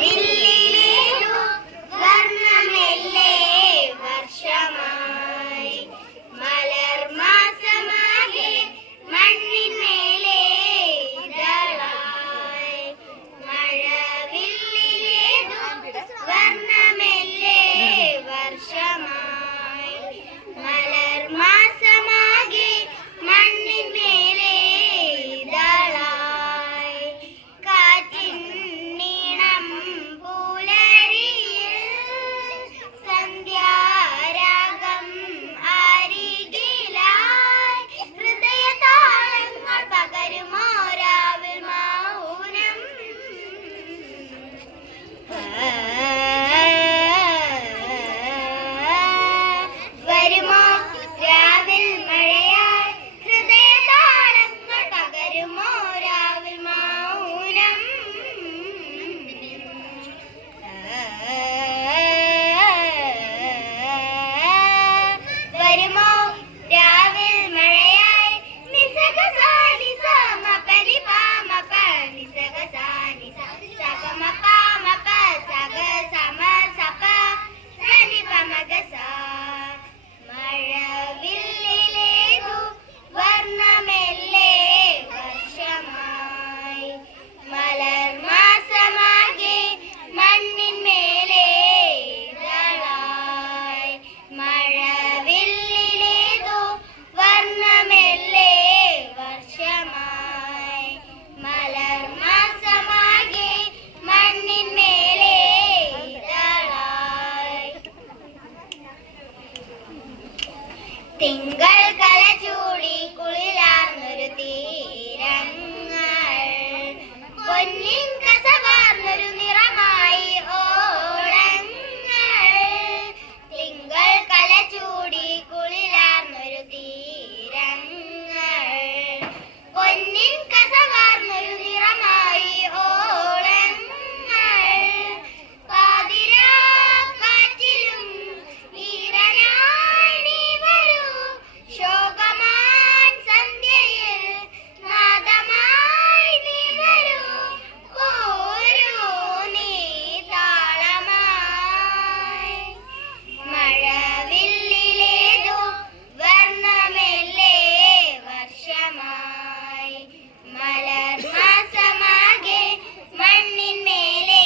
മഴവില്ലിലേതു വർണ്ണമെല്ലേ വർഷമായി മലർമാസമാകെ മണ്ണിന്മേലെ ഇതളായി മഴവില്ലിലേതു വർണ്ണമെല്ലേ വർഷമായി മലർമാസമാകെ മണ്ണിന്മേലെ ഇതളായി കാറ്റിൻ നീണം പൂലരിയിൽ സന്ധ്യാരാഗം അരികിലായി ഹൃദയതാളങ്ങൾ പകരുമോ രാവിൽ മൗനം വരുമോ രാവിൽ മഴയായി ഹൃദയതാളങ്ങൾ പകരുമോ രാവിൽ മൗനം വരുമോ രാവിൽ മഴയായി നിസകസാനി സമപരി പാമപ നിസകസാനി സഗമപ മപ സഗ സമ സപ സനി പമഗസ മഴവില്ലിലേതു വർണ്ണമെല്ലേ വർഷമായി മലർമാസമാകെ മണ്ണിന്മേലെ ഇതളായി മഴവില്ലിലേതു വർണ്ണമെല്ലേ വർഷമായി മലർമാസമാകെ മണ്ണിന്മേലെ ഇതളായി തിങ്കൾ കല ചൂടി കുളിരാർന്നൊരു തീരങ്ങൾ പൊന്നിൻ കസവാർന്നൊരു നിറമായി ഓളങ്ങൾ തിങ്കൾ കല ചൂടി കുളിരാർന്നൊരു തീരങ്ങൾ പൊന്നിൻ കസവാർന്നൊരു നിറമായി ഓളങ്ങൾ പാതിരാ കാറ്റിലും ഈറനായി നീ വരൂ ശോകമാൻ സന്ധ്യയിൽ നാദമായി നീ വരൂ പോരൂ നീ താളമായി മഴവില്ലിലേതു വർണ്ണമെല്ലേ വർഷമായി മലർമാസമാകെ മണ്ണിന്മേലെ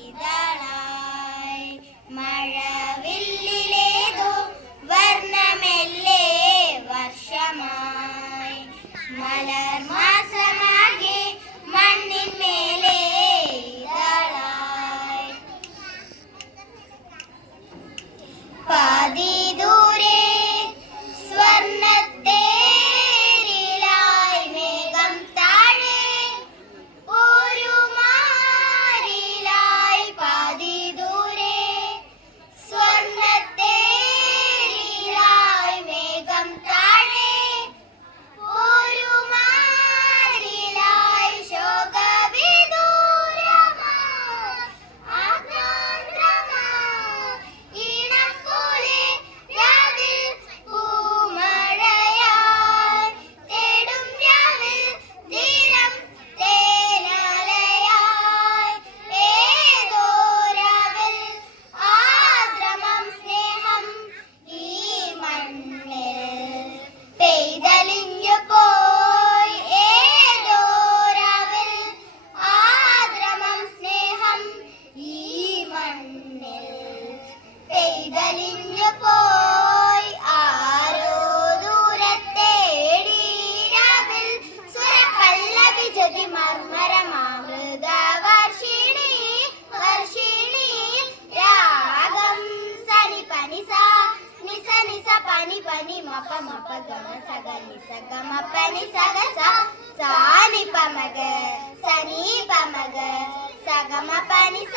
ഇതളായി മഴവില്ലിലേതു വർണ്ണമെല്ലേ വർഷമായി മലർമാസമാകെ മണ്ണിന്മേലെ ഇതളായി പാതി ദൂരെ സ്വർണ്ണത്തേരിലായി മേഘം താഴെ ഒരു മാരിലായി പാതി ദൂരെ സ്വർണ്ണത്തേരിലായി മേഘം താഴെ ഒരു മാരിലായി ശോകവിദൂരമായി ആക്രാന്തമായി ഈണം പോലെ രാവിൽ പൂമഴയായി തേടും രാവിൽ തീരം തേനാലയായി ഏതോ രാവിൽ ആദ്രമം സ്നേഹം ഈ മണ്ണിൽ പെയ്തലിഞ്ഞു പോയി ഏതോ രാവിൽ ആദ്രമം സ്നേഹം ഈ മണ്ണിൽ പെയ്തലിഞ്ഞു പോയി ആരോ ദൂരത്തേടി രാവിൽ സുരപല്ലവി ജതി മർമരമാമൃത വർഷിണി വർഷിണി രാഗം സനി പനി സ നിസ നിസ പനി പനി മപ മപ ഗമ സഗ നിസ ഗമ പനി സഗ സ സാനി പമഗ സനി പമഗ സഗമ പനി സ